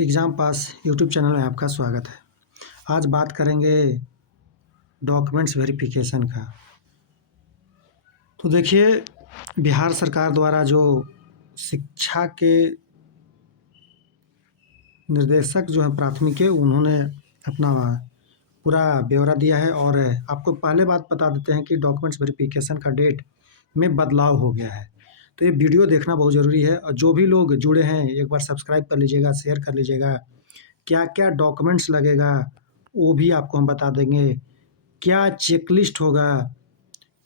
Exam pass YouTube channel में आपका स्वागत है। आज बात करेंगे डॉक्यूमेंट्स वेरिफिकेशन का। तो देखिए, बिहार सरकार द्वारा जो शिक्षा के निर्देशक जो हैं प्राथमिक के, उन्होंने अपना पूरा ब्यौरा दिया है और आपको पहले बात बता देते हैं कि डॉक्यूमेंट्स वेरिफिकेशन का डेट में बदलाव हो गया है। तो ये वीडियो देखना बहुत ज़रूरी है और जो भी लोग जुड़े हैं एक बार सब्सक्राइब कर लीजिएगा, शेयर कर लीजिएगा। क्या-क्या डॉक्यूमेंट्स लगेगा वो भी आपको हम बता देंगे। क्या चेकलिस्ट होगा,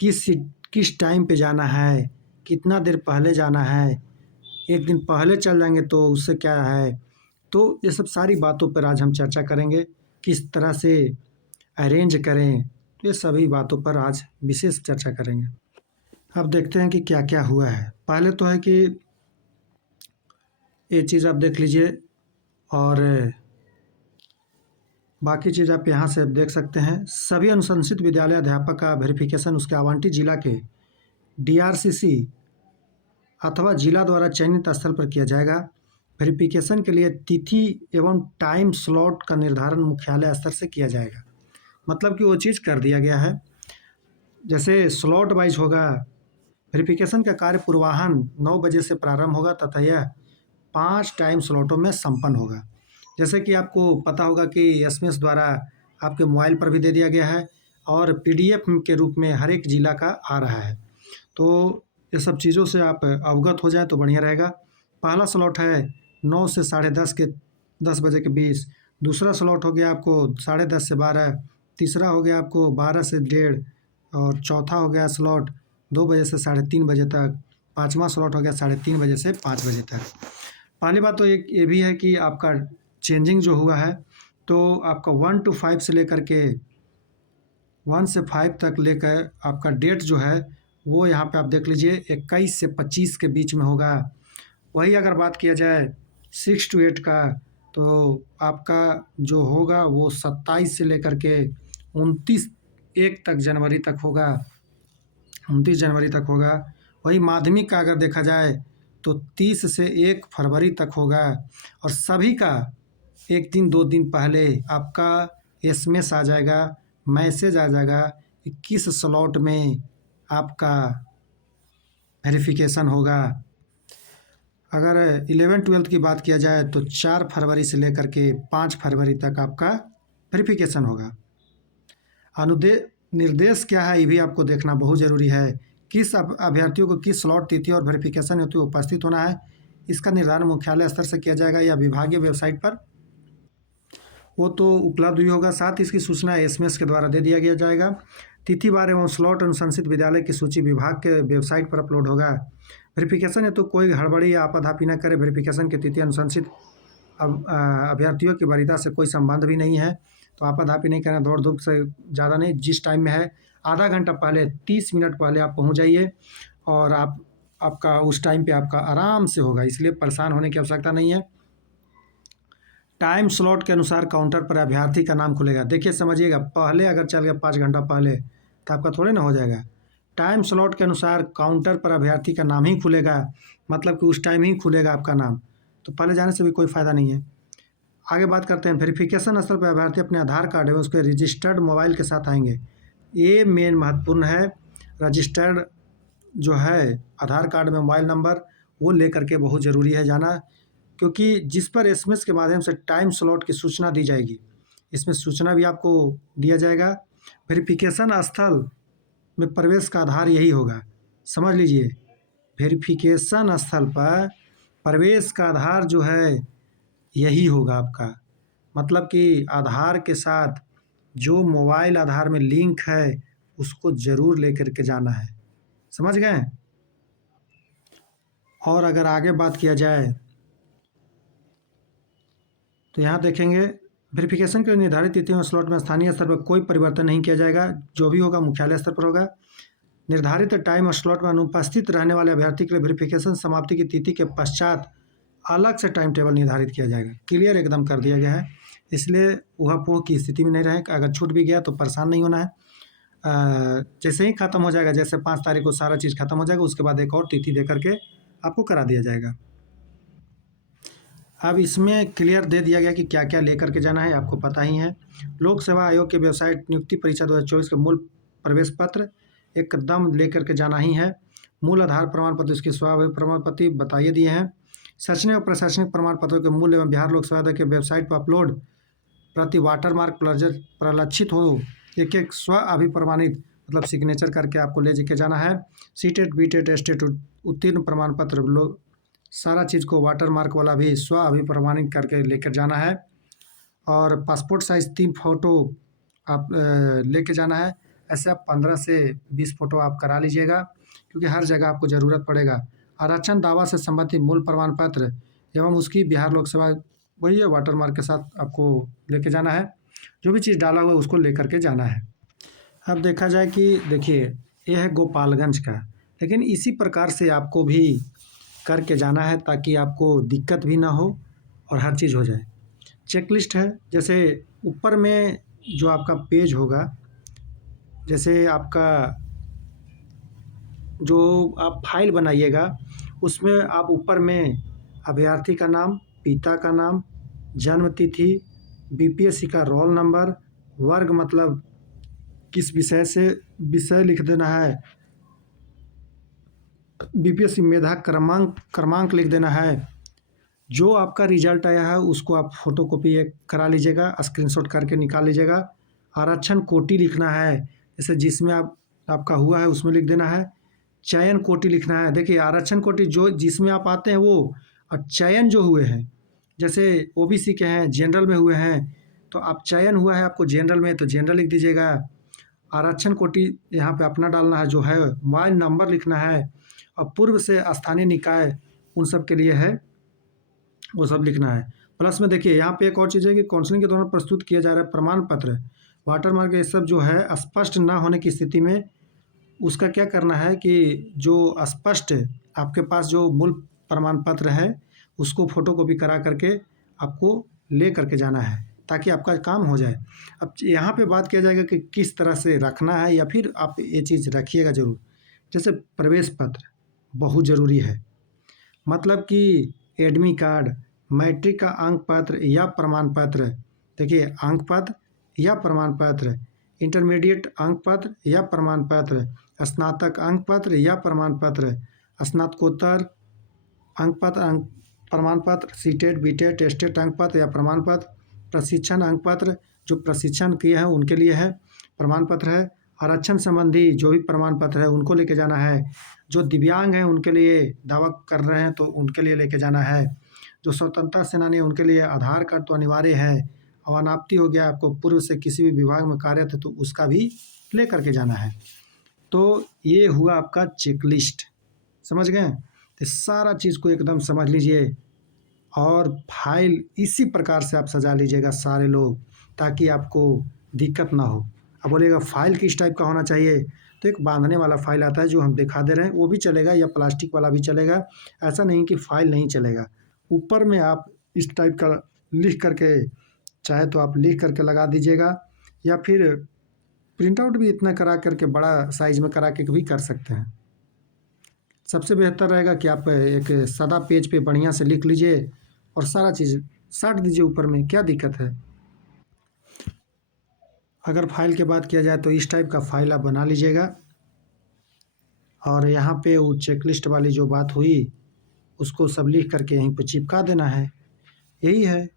किस टाइम पे जाना है, कितना देर पहले जाना है, एक दिन पहले चल जाएँगे तो उससे क्या है। तो ये सब सारी बातों पर आज हम चर्चा करेंगे, किस तरह से अरेंज करें, ये सभी बातों पर आज विशेष चर्चा करेंगे। अब देखते हैं कि क्या-क्या हुआ है। पहले तो है कि ये चीज़ आप देख लीजिए और बाकी चीज़ आप यहाँ से देख सकते हैं। सभी अनुशंसित विद्यालय अध्यापक का वेरिफिकेशन उसके आवंटित जिला के डीआरसीसी अथवा जिला द्वारा चयनित स्थल पर किया जाएगा। वेरिफिकेशन के लिए तिथि एवं टाइम स्लॉट का निर्धारण मुख्यालय स्तर से किया जाएगा। मतलब कि वो चीज़ कर दिया गया है। जैसे स्लॉट वाइज होगा, वेरिफिकेशन का कार्य पूर्वाह्न 9 बजे से प्रारंभ होगा तथा यह 5 टाइम स्लॉटों में संपन्न होगा। जैसे कि आपको पता होगा कि एसएमएस द्वारा आपके मोबाइल पर भी दे दिया गया है और पीडीएफ के रूप में हर एक ज़िला का आ रहा है। तो ये सब चीज़ों से आप अवगत हो जाएँ तो बढ़िया रहेगा। पहला स्लॉट है 9 से 10:30 के 10 बजे के बीच। दूसरा स्लॉट हो गया आपको 10:30 से 12। तीसरा हो गया आपको 12 से 1:30 और चौथा हो गया स्लॉट 2 बजे से 3:30 बजे तक। पाँचवा स्लॉट हो गया 3:30 बजे से 5 बजे तक। पहली बात तो एक ये भी है कि आपका चेंजिंग जो हुआ है तो आपका 1 to 5 से लेकर के 1 से 5 तक लेकर आपका डेट जो है वो यहाँ पे आप देख लीजिए 21 से 25 के बीच में होगा। वही अगर बात किया जाए 6 to 8 का तो आपका जो होगा वो 27 से लेकर के 29 तक जनवरी तक होगा, 29 जनवरी तक होगा। वही माध्यमिक का अगर देखा जाए तो 30 से 1 फरवरी तक होगा और सभी का एक दिन 2 दिन पहले आपका एसएमएस आ जाएगा, मैसेज आ जाएगा कि किस स्लॉट में आपका वेरिफिकेशन होगा। अगर 11-12 की बात किया जाए तो 4 फरवरी से लेकर के 5 फरवरी तक आपका वेरिफिकेशन होगा। निर्देश क्या है ये भी आपको देखना बहुत ज़रूरी है। किस अभ्यर्थियों को किस स्लॉट तिथि और वेरिफिकेशन हेतु उपस्थित होना है, इसका निर्धारण मुख्यालय स्तर से किया जाएगा या विभागीय वेबसाइट पर वो तो उपलब्ध भी होगा। साथ ही इसकी सूचना एसएमएस के द्वारा दे दिया गया जाएगा। तिथि बार एवं स्लॉट अनुशंसित विद्यालय की सूची विभाग के वेबसाइट पर अपलोड होगा। वेरिफिकेशन हेतु कोई हड़बड़ी या आपाधापी न करे। वेरिफिकेशन की तिथि अनुशंसित अभ्यर्थियों की वरीयता से कोई संबंध भी नहीं है, तो आपाधापी नहीं करना, दौड़ धूप से ज़्यादा नहीं। जिस टाइम में है आधा घंटा पहले 30 मिनट पहले आप पहुँच जाइए और आपका उस टाइम पे आपका आराम से होगा, इसलिए परेशान होने की आवश्यकता नहीं है। टाइम स्लॉट के अनुसार काउंटर पर अभ्यर्थी का नाम खुलेगा। देखिए समझिएगा, पहले अगर चल गया 5 घंटा पहले तो आपका थोड़े ना हो जाएगा। टाइम स्लॉट के अनुसार काउंटर पर अभ्यर्थी का नाम ही खुलेगा, मतलब कि उस टाइम ही खुलेगा आपका नाम, तो पहले जाने से भी कोई फ़ायदा नहीं है। आगे बात करते हैं। वेरिफिकेशन स्थल पर अभ्यर्थी अपने आधार कार्ड एवं उसके रजिस्टर्ड मोबाइल के साथ आएंगे। ये मेन महत्वपूर्ण है। रजिस्टर्ड जो है आधार कार्ड में मोबाइल नंबर वो लेकर के बहुत ज़रूरी है जाना, क्योंकि जिस पर एसएमएस के माध्यम से टाइम स्लॉट की सूचना दी जाएगी, इसमें सूचना भी आपको दिया जाएगा। वेरिफिकेशन स्थल में प्रवेश का आधार यही होगा, समझ लीजिए। वेरिफिकेशन स्थल पर प्रवेश का आधार जो है यही होगा आपका, मतलब कि आधार के साथ जो मोबाइल आधार में लिंक है उसको ज़रूर लेकर के जाना है, समझ गए। और अगर आगे बात किया जाए तो यहाँ देखेंगे वेरिफिकेशन के लिए निर्धारित तिथियों और स्लॉट में स्थानीय स्तर पर कोई परिवर्तन नहीं किया जाएगा, जो भी होगा मुख्यालय स्तर पर होगा। निर्धारित टाइम और स्लॉट में अनुपस्थित रहने वाले अभ्यर्थी के लिए वेरिफिकेशन समाप्ति की तिथि के पश्चात अलग से टाइम टेबल निर्धारित किया जाएगा। क्लियर एकदम कर दिया गया है, इसलिए ऊहापोह की स्थिति में नहीं रहे। अगर छूट भी गया तो परेशान नहीं होना है। जैसे ही ख़त्म हो जाएगा, जैसे 5 तारीख को सारा चीज़ ख़त्म हो जाएगा, उसके बाद एक और तिथि दे करके आपको करा दिया जाएगा। अब इसमें क्लियर दे दिया गया कि क्या क्या लेकर के जाना है, आपको पता ही है। लोक सेवा आयोग की वेबसाइट नियुक्ति परीक्षा 2024 का मूल प्रवेश पत्र एकदम लेकर के जाना ही है। मूल आधार प्रमाण पत्र, उसके स्वास्थ्य प्रमाण पत्र बताइए दिए हैं। शैक्षणिक और प्रशासनिक प्रमाण पत्रों के मूल्य एवं बिहार लोक सेवा आयोग के वेबसाइट पर अपलोड प्रति वाटरमार्क प्रलक्षित हो एक एक स्व अभिप्रमाणित मतलब सिग्नेचर करके आपको ले के जाना है। सीटेट बीटेट एस्टेट उत्तीर्ण प्रमाण पत्र लोग सारा चीज़ को वाटरमार्क वाला भी स्व अभिप्रमाणित करके लेकर जाना है। और पासपोर्ट साइज़ 3 फ़ोटो आप लेके जाना है। ऐसे आप 15 से 20 फ़ोटो आप करा लीजिएगा, क्योंकि हर जगह आपको ज़रूरत पड़ेगा। आरक्षण दावा से संबंधित मूल प्रमाण पत्र एवं उसकी बिहार लोक सेवा वही है वाटरमार्क के साथ आपको लेके जाना है। जो भी चीज़ डाला हुआ है उसको लेकर के जाना है। अब देखा जाए कि देखिए ये है गोपालगंज का, लेकिन इसी प्रकार से आपको भी करके जाना है ताकि आपको दिक्कत भी ना हो और हर चीज़ हो जाए। चेकलिस्ट है, जैसे ऊपर में जो आपका पेज होगा, जैसे आपका जो आप फाइल बनाइएगा उसमें आप ऊपर में अभ्यर्थी का नाम, पिता का नाम, जन्म तिथि, बीपीएससी का रोल नंबर, वर्ग मतलब किस विषय से विषय लिख देना है, बीपीएससी मेधा क्रमांक लिख देना है। जो आपका रिजल्ट आया है उसको आप फोटोकॉपी एक करा लीजिएगा, स्क्रीनशॉट करके निकाल लीजिएगा। आरक्षण कोटि लिखना है, जैसे जिसमें आपका हुआ है उसमें लिख देना है। चयन कोटि लिखना है, देखिए आरक्षण कोटि जो जिसमें आप आते हैं वो, और चयन जो हुए हैं, जैसे ओबीसी के हैं, जनरल में हुए हैं, तो आप चयन हुआ है आपको जनरल में तो जनरल लिख दीजिएगा। आरक्षण कोटि यहाँ पे अपना डालना है जो है, मोबाइल नंबर लिखना है, और पूर्व से स्थानीय निकाय उन सब के लिए है वो सब लिखना है। प्लस में देखिए यहाँ पे एक और चीज़ है कि काउंसलिंग के दौरान प्रस्तुत किया जा रहा है प्रमाण पत्र, वाटरमार्क, ये सब जो है स्पष्ट ना होने की स्थिति में उसका क्या करना है कि जो स्पष्ट आपके पास जो मूल प्रमाण पत्र है उसको फोटोकॉपी करा करके आपको ले करके जाना है ताकि आपका काम हो जाए। अब यहाँ पे बात किया जाएगा कि किस तरह से रखना है, या फिर आप ये चीज़ रखिएगा ज़रूर। जैसे प्रवेश पत्र बहुत ज़रूरी है, मतलब कि एडमिट कार्ड, मैट्रिक का अंक पत्र या प्रमाण पत्र, देखिए अंक पत्र या प्रमाण पत्र, इंटरमीडिएट अंक पत्र या प्रमाण पत्र, स्नातक अंक पत्र या प्रमाण पत्र, स्नातकोत्तर अंक पत्र प्रमाण पत्र, सीटेट बीटेट टेस्टेट अंक पत्र या प्रमाण पत्र, प्रशिक्षण अंक पत्र जो प्रशिक्षण किए हैं उनके लिए है प्रमाण पत्र है। आरक्षण संबंधी जो भी प्रमाण पत्र है उनको लेके जाना है। जो दिव्यांग हैं उनके लिए दावा कर रहे हैं तो उनके लिए लेके जाना है। जो स्वतंत्रता सेनानी है उनके लिए आधार कार्ड तो अनिवार्य है। और अनापत्ति हो गया, आपको पूर्व से किसी भी विभाग में कार्यरत है तो उसका भी ले करके जाना है। तो ये हुआ आपका चेकलिस्ट, समझ गए? तो सारा चीज़ को एकदम समझ लीजिए और फाइल इसी प्रकार से आप सजा लीजिएगा सारे लोग, ताकि आपको दिक्कत ना हो। अब बोलिएगा फाइल किस टाइप का होना चाहिए, तो एक बांधने वाला फाइल आता है जो हम दिखा दे रहे हैं वो भी चलेगा, या प्लास्टिक वाला भी चलेगा। ऐसा नहीं कि फाइल नहीं चलेगा। ऊपर में आप इस टाइप का लिख करके, चाहे तो आप लिख करके लगा दीजिएगा, या फिर प्रिंट आउट भी इतना करा करके बड़ा साइज में करा के भी कर सकते हैं। सबसे बेहतर रहेगा कि आप एक सादा पेज पे बढ़िया से लिख लीजिए और सारा चीज़ साट दीजिए ऊपर में, क्या दिक्कत है। अगर फाइल की बात किया जाए तो इस टाइप का फाइल आप बना लीजिएगा, और यहाँ पे वो चेकलिस्ट वाली जो बात हुई उसको सब लिख करके यहीं पे चिपका देना है, यही है।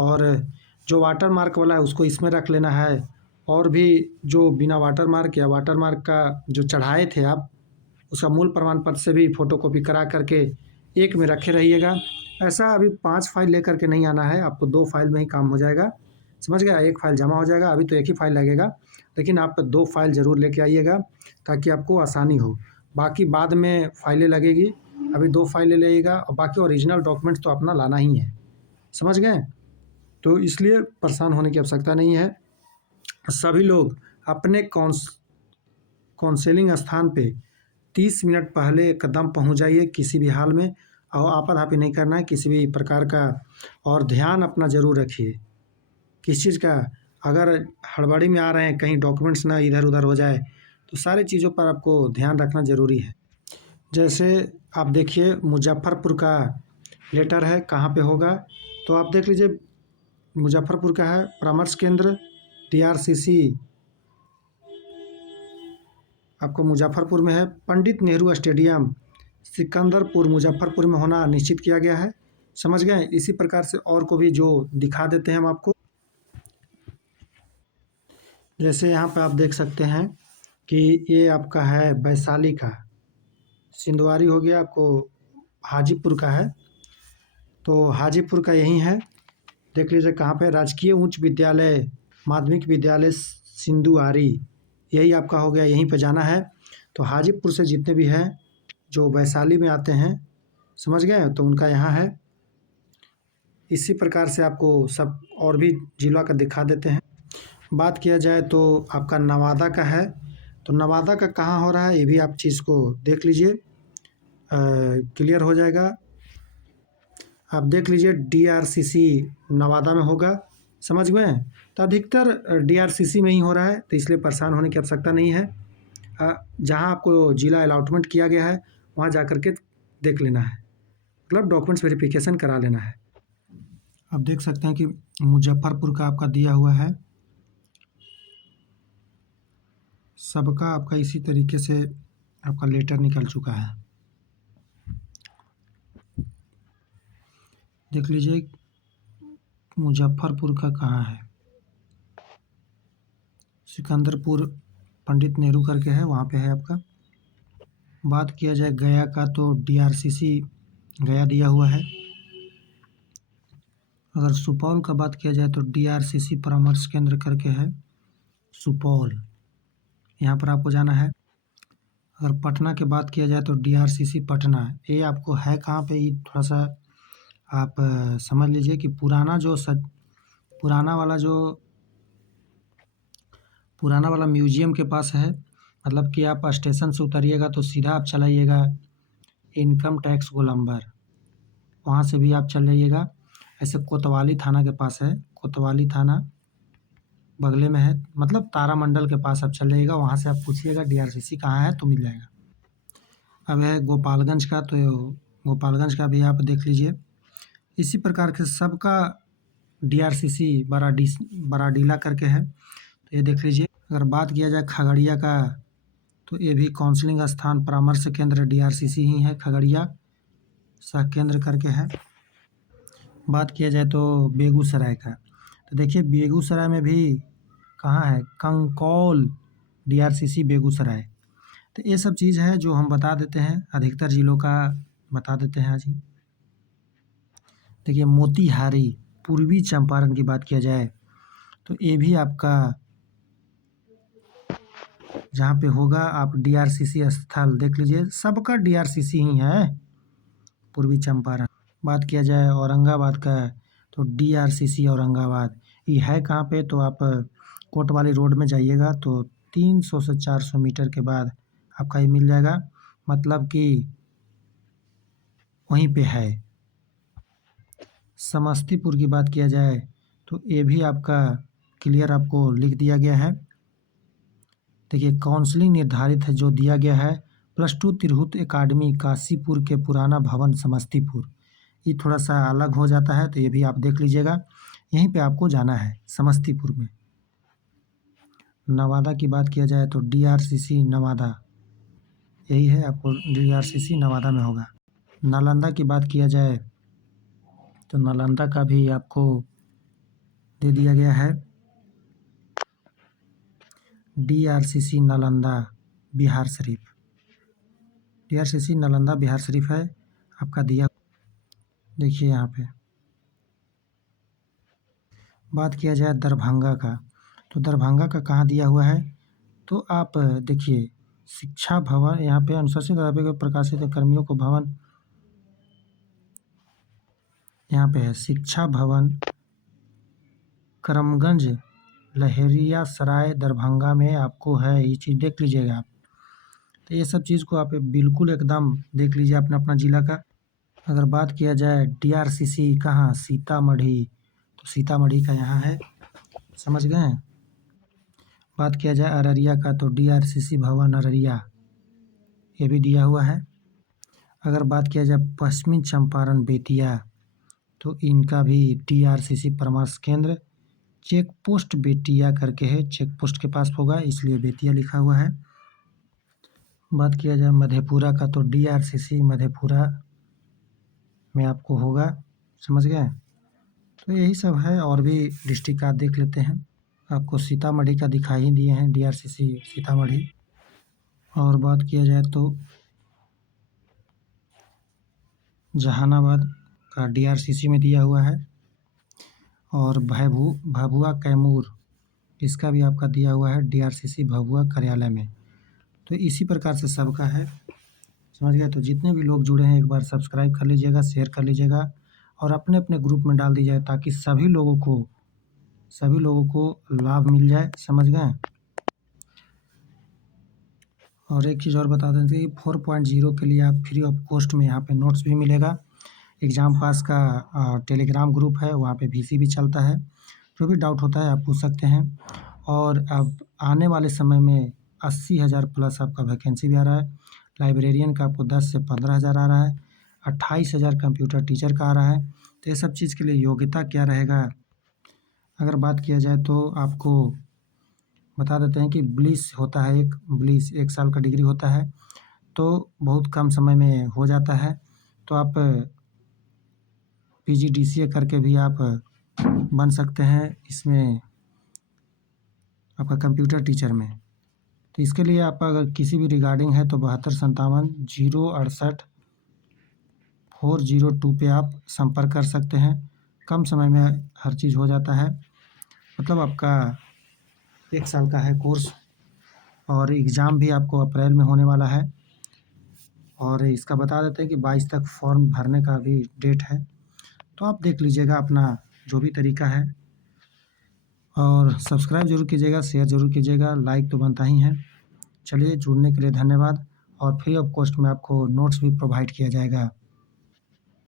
और जो वाटर मार्क वाला है उसको इसमें रख लेना है, और भी जो बिना वाटर मार्क या वाटर मार्क का जो चढ़ाए थे आप, उसका मूल प्रमाण पत्र से भी फ़ोटोकॉपी करा करके एक में रखे रहिएगा। ऐसा अभी 5 फाइल लेकर के नहीं आना है, आपको 2 फाइल में ही काम हो जाएगा, समझ गया? एक फाइल जमा हो जाएगा, अभी तो एक ही फाइल लगेगा, लेकिन आप 2 फाइल ज़रूर लेके आइएगा ताकि आपको आसानी हो। बाकी बाद में फाइलें लगेगी, अभी 2 फाइलें लेगा, और बाकी ओरिजिनल डॉक्यूमेंट्स तो अपना लाना ही है, समझ गए? तो इसलिए परेशान होने की आवश्यकता नहीं है। सभी लोग अपने काउंसलिंग स्थान पे 30 मिनट पहले कदम पहुंच जाइए किसी भी हाल में, और आपाधापी नहीं करना है किसी भी प्रकार का। और ध्यान अपना ज़रूर रखिए किस चीज़ का, अगर हड़बड़ी में आ रहे हैं कहीं डॉक्यूमेंट्स ना इधर उधर हो जाए, तो सारी चीज़ों पर आपको ध्यान रखना ज़रूरी है। जैसे आप देखिए मुजफ्फरपुर का लेटर है कहाँ पे होगा, तो आप देख लीजिए मुजफ्फरपुर का है परामर्श केंद्र DRCC आपको मुजफ्फरपुर में है। पंडित नेहरू स्टेडियम सिकंदरपुर मुजफ्फरपुर में होना निश्चित किया गया है। समझ गए। इसी प्रकार से और को भी जो दिखा देते हैं हम आपको। जैसे यहाँ पे आप देख सकते हैं कि ये आपका है वैशाली का, सिंधुआरी हो गया, आपको हाजीपुर का है, तो हाजीपुर का यही है। देख लीजिए कहाँ पे, राजकीय उच्च विद्यालय माध्यमिक विद्यालय सिंधुआरी, यही आपका हो गया, यहीं पे जाना है। तो हाजीपुर से जितने भी हैं जो वैशाली में आते हैं, समझ गए, तो उनका यहाँ है। इसी प्रकार से आपको सब और भी जिला का दिखा देते हैं। बात किया जाए तो आपका नवादा का है, तो नवादा का कहाँ हो रहा है ये भी आप चीज़ को देख लीजिए, क्लियर हो जाएगा। आप देख लीजिए DRCC नवादा में होगा, समझ गए। तो अधिकतर DRCC में ही हो रहा है, तो इसलिए परेशान होने की आवश्यकता नहीं है। जहाँ आपको जिला अलॉटमेंट किया गया है वहाँ जा कर के देख लेना है, मतलब डॉक्यूमेंट्स वेरिफिकेशन करा लेना है। आप देख सकते हैं कि मुजफ्फरपुर का आपका दिया हुआ है, सबका आपका इसी तरीके से आपका लेटर निकल चुका है। देख लीजिए मुजफ्फरपुर का कहाँ है, सिकंदरपुर पंडित नेहरू करके है, वहाँ पे है आपका। बात किया जाए गया का तो DRCC गया दिया हुआ है। अगर सुपौल का बात किया जाए तो DRCC परामर्श केंद्र करके है सुपौल, यहाँ पर आपको जाना है। अगर पटना की बात किया जाए तो DRCC पटना, ये आपको है कहाँ पे, ये थोड़ा सा आप समझ लीजिए कि पुराना वाला म्यूजियम के पास है। मतलब कि आप स्टेशन से उतरिएगा तो सीधा आप चलाइएगा इनकम टैक्स गोलंबर, वहाँ से भी आप चल जाइएगा। ऐसे कोतवाली थाना के पास है, कोतवाली थाना बगले में है, मतलब तारामंडल के पास आप चल जाइएगा, वहाँ से आप पूछिएगा DRCC कहाँ है तो मिल जाएगा। अब है गोपालगंज का, तो गोपालगंज का भी आप देख लीजिए। इसी प्रकार के सबका DRCC बराडीला करके है, तो ये देख लीजिए। अगर बात किया जाए खगड़िया का, तो ये भी काउंसलिंग स्थान परामर्श केंद्र DRCC ही है, खगड़िया सह केंद्र करके है। बात किया जाए तो बेगूसराय का, तो देखिए बेगूसराय में भी कहाँ है, कंकौल DRCC बेगूसराय। तो ये सब चीज़ है जो हम बता देते हैं, अधिकतर जिलों का बता देते हैं आज ही। देखिए मोतिहारी पूर्वी चंपारण की बात किया जाए तो ये भी आपका जहाँ पे होगा, आप DRCC स्थल देख लीजिए, सबका DRCC ही है पूर्वी चंपारण। बात किया जाए औरंगाबाद का, तो DRCC औरंगाबाद, ये है कहाँ पे, तो आप कोतवाली रोड में जाइएगा तो 300 से 400 मीटर के बाद आपका ये मिल जाएगा, मतलब कि वहीं पे है। समस्तीपुर की बात किया जाए तो ये भी आपका क्लियर आपको लिख दिया गया है। देखिए काउंसलिंग निर्धारित है जो दिया गया है, +2 तिरहुत एकेडमी काशीपुर के पुराना भवन समस्तीपुर, ये थोड़ा सा अलग हो जाता है, तो ये भी आप देख लीजिएगा, यहीं पे आपको जाना है समस्तीपुर में। नवादा की बात किया जाए तो DRCC नवादा, यही है, आपको DRCC नवादा में होगा। नालंदा की बात किया जाए तो नालंदा का भी आपको दे दिया गया है, DRCC नालंदा बिहार शरीफ, DRCC नालंदा बिहार शरीफ है आपका दिया। देखिए यहाँ पे बात किया जाए दरभंगा का, तो दरभंगा का कहाँ दिया हुआ है, तो आप देखिए शिक्षा भवन, यहाँ पे अनुशासित के प्रकाशित कर्मियों को भवन, यहाँ पे है शिक्षा भवन करमगंज लहेरिया सराय दरभंगा में आपको है, ये चीज़ देख लीजिएगा आप। तो ये सब चीज़ को आप बिल्कुल एकदम देख लीजिए अपना अपना ज़िला का। अगर बात किया जाए DRCC कहाँ, सीतामढ़ी, तो सीतामढ़ी का यहाँ है, समझ गए। बात किया जाए अररिया का तो DRCC भवन अररिया, ये भी दिया हुआ है। अगर बात किया जाए पश्चिमी चंपारण बेतिया, तो इनका भी DRCC परामर्श केंद्र चेक पोस्ट बेतिया करके है, चेक पोस्ट के पास होगा इसलिए बेतिया लिखा हुआ है। बात किया जाए मधेपुरा का, तो DRCC मधेपुरा में आपको होगा, समझ गए। तो यही सब है, और भी डिस्ट्रिक्ट आप देख लेते हैं। आपको सीतामढ़ी का दिखाई ही दिए हैं, DRCC सीतामढ़ी। और बात किया जाए तो जहानाबाद का DRCC में दिया हुआ है, और भभुआ कैमूर इसका भी आपका दिया हुआ है DRCC भभुआ कार्यालय में। तो इसी प्रकार से सबका है, समझ गए। तो जितने भी लोग जुड़े हैं एक बार सब्सक्राइब कर लीजिएगा, शेयर कर लीजिएगा और अपने अपने ग्रुप में डाल दीजिएगा, ताकि सभी लोगों को लाभ मिल जाए, समझ गए। और एक चीज़ और बता दें कि 4.0 के लिए आप फ्री ऑफ कॉस्ट में यहाँ पे नोट्स भी मिलेगा। एग्ज़ाम पास का टेलीग्राम ग्रुप है, वहाँ पे VC भी चलता है। जो भी डाउट होता है आप पूछ सकते हैं। और अब आने वाले समय में 80,000 प्लस आपका वैकेंसी भी आ रहा है। लाइब्रेरियन का आपको 10 से 15,000 आ रहा है। 28,000 कंप्यूटर टीचर का आ रहा है। तो ये सब चीज़ के लिए योग्यता क्या रहेगा, अगर बात किया जाए तो आपको बता देते हैं कि ब्लिस होता है, ब्लिस 1 साल का डिग्री होता है, तो बहुत कम समय में हो जाता है। तो आप PGDCA करके भी आप बन सकते हैं इसमें, आपका कंप्यूटर टीचर में। तो इसके लिए आप अगर किसी भी रिगार्डिंग है तो 7257 068 402 पे आप संपर्क कर सकते हैं। कम समय में हर चीज़ हो जाता है। मतलब आपका 1 साल का है कोर्स, और एग्ज़ाम भी आपको अप्रैल में होने वाला है। और इसका बता देते हैं कि 22 तक फॉर्म भरने का भी डेट है। तो आप देख लीजिएगा अपना जो भी तरीका है। और सब्सक्राइब ज़रूर कीजिएगा, शेयर ज़रूर कीजिएगा, लाइक तो बनता ही है। चलिए, जुड़ने के लिए धन्यवाद। और फ्री ऑफ कॉस्ट में आपको नोट्स भी प्रोवाइड किया जाएगा।